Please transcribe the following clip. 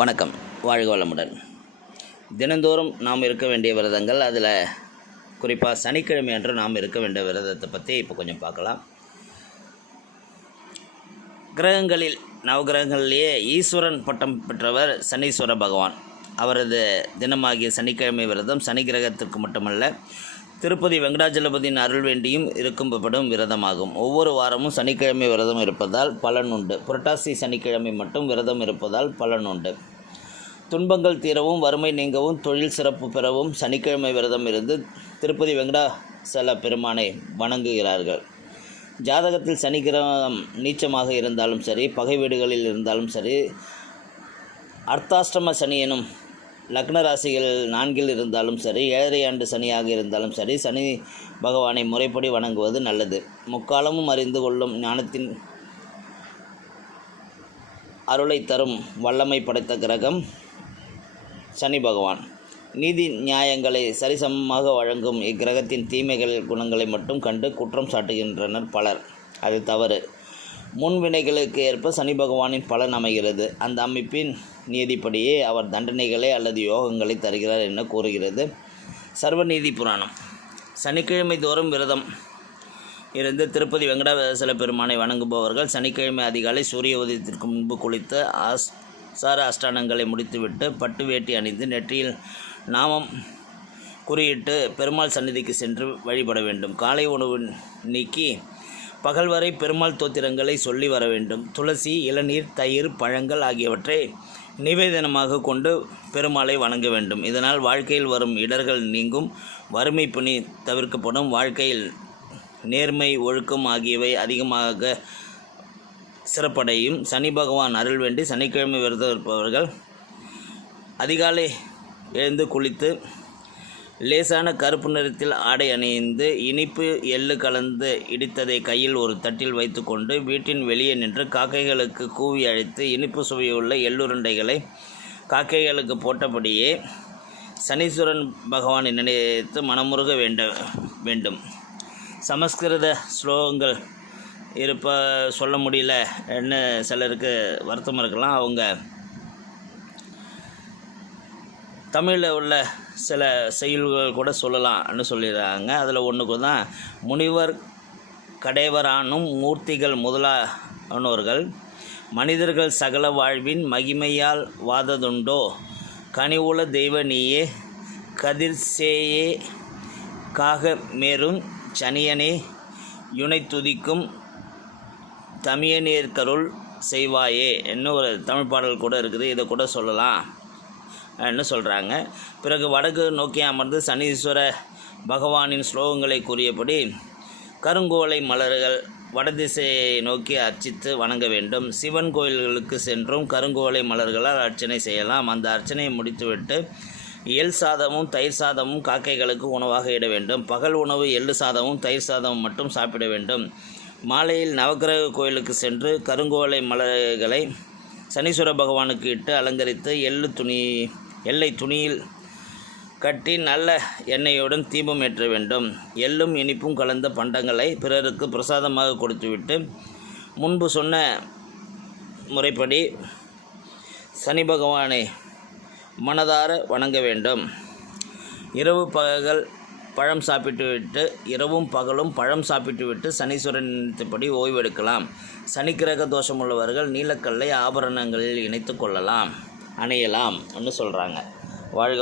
வணக்கம். வாழ்க வளமுடன். தினந்தோறும் நாம் இருக்க வேண்டிய விரதங்கள் அதில் குறிப்பாக சனிக்கிழமை அன்று நாம் இருக்க வேண்டிய விரதத்தை பற்றி இப்போ கொஞ்சம் பார்க்கலாம். கிரகங்களில் நவகிரகங்களிலேயே ஈஸ்வரன் பட்டம் பெற்றவர் சனீஸ்வர பகவான். அவரது தினமாகிய சனிக்கிழமை விரதம் சனி கிரகத்திற்கு மட்டுமல்ல திருப்பதி வெங்கடாஜலபதியின் அருள் வேண்டியும் இருக்கும்படும் விரதமாகும். ஒவ்வொரு வாரமும் சனிக்கிழமை விரதம் இருப்பதால் பலன் உண்டு. புரட்டாசி சனிக்கிழமை மட்டும் விரதம் இருப்பதால் பலன் உண்டு. துன்பங்கள் தீரவும் வறுமை நீங்கவும் தொழில் சிறப்பு பெறவும் சனிக்கிழமை விரதம் இருந்து திருப்பதி வெங்கடாசல பெருமானை வணங்குகிறார்கள். ஜாதகத்தில் சனி கிரகம் நீச்சமாக இருந்தாலும் சரி பகை வீடுகளில் இருந்தாலும் சரி அர்த்தாஷ்டம சனி எனும் லக்ன ராசிகள் நான்கில் இருந்தாலும் சரி ஏழரை ஆண்டு சனியாக இருந்தாலும் சரி சனி பகவானை முறைப்படி வணங்குவது நல்லது. முக்காலமும் அறிந்து கொள்ளும் ஞானத்தின் அருளை தரும் வல்லமை படைத்த கிரகம் சனி பகவான். நீதி நியாயங்களை சரிசமமாக வழங்கும் இக்கிரகத்தின் தீமைகள் குணங்களை மட்டும் கண்டு குற்றம் சாட்டுகின்றனர் பலர். அது தவறு. முன்வினைகளுக்கு ஏற்ப சனி பகவானின் பலன் அமைகிறது. அந்த அமைப்பின் நீதிப்படியே அவர் தண்டனைகளை அல்லது யோகங்களை தருகிறார் என கூறுகிறது. சர்வநீதி புராணம். சனிக்கிழமை தோறும் விரதம் இருந்து திருப்பதி வெங்கடாசல பெருமானை வணங்குபவர்கள் சனிக்கிழமை அதிகாலை சூரிய உதயத்திற்கு முன்பு குளித்து ஆஸ் சார அஷ்டானங்களை முடித்துவிட்டு பட்டு வேட்டி அணிந்து நெற்றியில் நாமம் குறியிட்டு பெருமாள் சந்நிதிக்கு சென்று வழிபட வேண்டும். காலை உணவு நீக்கி பகல் வரை பெருமாள் தோத்திரங்களை சொல்லி வர வேண்டும். துளசி இளநீர் தயிர் பழங்கள் ஆகியவற்றை நிவேதனமாக கொண்டு பெருமாளை வணங்க வேண்டும். இதனால் வாழ்க்கையில் வரும் இடர்கள் நீங்கும் வறுமை பணி தவிர்க்கப்படும் வாழ்க்கையில் நேர்மை ஒழுக்கம் ஆகியவை அதிகமாக சிறப்படையும். சனி பகவான் அருள் வேண்டி சனிக்கிழமை விரதம் இருப்பவர்கள் அதிகாலை எழுந்து குளித்து லேசான கருப்பு நிறத்தில் ஆடை அணிந்து இனிப்பு எள்ளு கலந்து இடித்ததை கையில் ஒரு தட்டில் வைத்துக்கொண்டு வீட்டின் வெளியே நின்று காக்கைகளுக்கு கூவி அழைத்து இனிப்பு சுவையுள்ள எள்ளுருண்டைகளை காக்கைகளுக்கு போட்டபடியே சனீஸ்வரன் பகவானை நினைத்து மனமுருக வேண்ட வேண்டும். சமஸ்கிருத ஸ்லோகங்கள் இருப்ப சொல்ல முடியல. என்ன சிலருக்கு வருத்தம் இருக்கலாம். அவங்க தமிழில் உள்ள சில செயல்கள் கூட சொல்லலாம்னு சொல்லிடுறாங்க அதில் ஒன்றுக்கு தான் முனிவர் கடைவரானும் மூர்த்திகள் முதலானோர்கள் மனிதர்கள் சகல வாழ்வின் மகிமையால் வாததுண்டோ? கனிவுல தெய்வனியே கதிர்சேயே காக மேரும் சனியனே யுனை துதிக்கும் தமியநீர்கருள் செய்வாயே என்ன ஒரு தமிழ் பாடல் கூட இருக்குது. இதை கூட சொல்லலாம். ன்னு சொல்கிறாங்க பிறகு வடக்கு நோக்கி அமர்ந்து சனீஸ்வர பகவானின் ஸ்லோகங்களை கூறியபடி கருங்கோலை மலர்கள் வடதிசையை நோக்கி அர்ச்சித்து வணங்க வேண்டும். சிவன் கோயில்களுக்கு சென்றும் கருங்கோலை மலர்களால் அர்ச்சனை செய்யலாம். அந்த அர்ச்சனையை முடித்துவிட்டு எள் சாதமும் தயிர் சாதமும் காக்கைகளுக்கு உணவாக இட வேண்டும். பகல் உணவு எள்ளு சாதமும் தயிர் சாதமும் மட்டும் சாப்பிட வேண்டும். மாலையில் நவக்கிரக கோயிலுக்கு சென்று கருங்கோலை மலர்களை சனீஸ்வர பகவானுக்கு இட்டு அலங்கரித்து எள்ளு துணி எல்லை துணியில் கட்டி நல்ல எண்ணெயுடன் தீபம் ஏற்ற வேண்டும். எள்ளும் இனிப்பும் கலந்த பண்டங்களை பிறருக்கு பிரசாதமாக கொடுத்துவிட்டு முன்பு சொன்ன முறைப்படி சனி பகவானை மனதார வணங்க வேண்டும். இரவு பகல் பழம் சாப்பிட்டுவிட்டு இரவும் பகலும் பழம் சாப்பிட்டுவிட்டு சனீஸ்வரனின்படி ஓய்வெடுக்கலாம். சனிக்கிரக தோஷமுள்ளவர்கள் நீலக்கல்லை ஆபரணங்களில் இணைத்து கொள்ளலாம். அணையலாம் ஒன்று சொல்கிறாங்க வாழ்க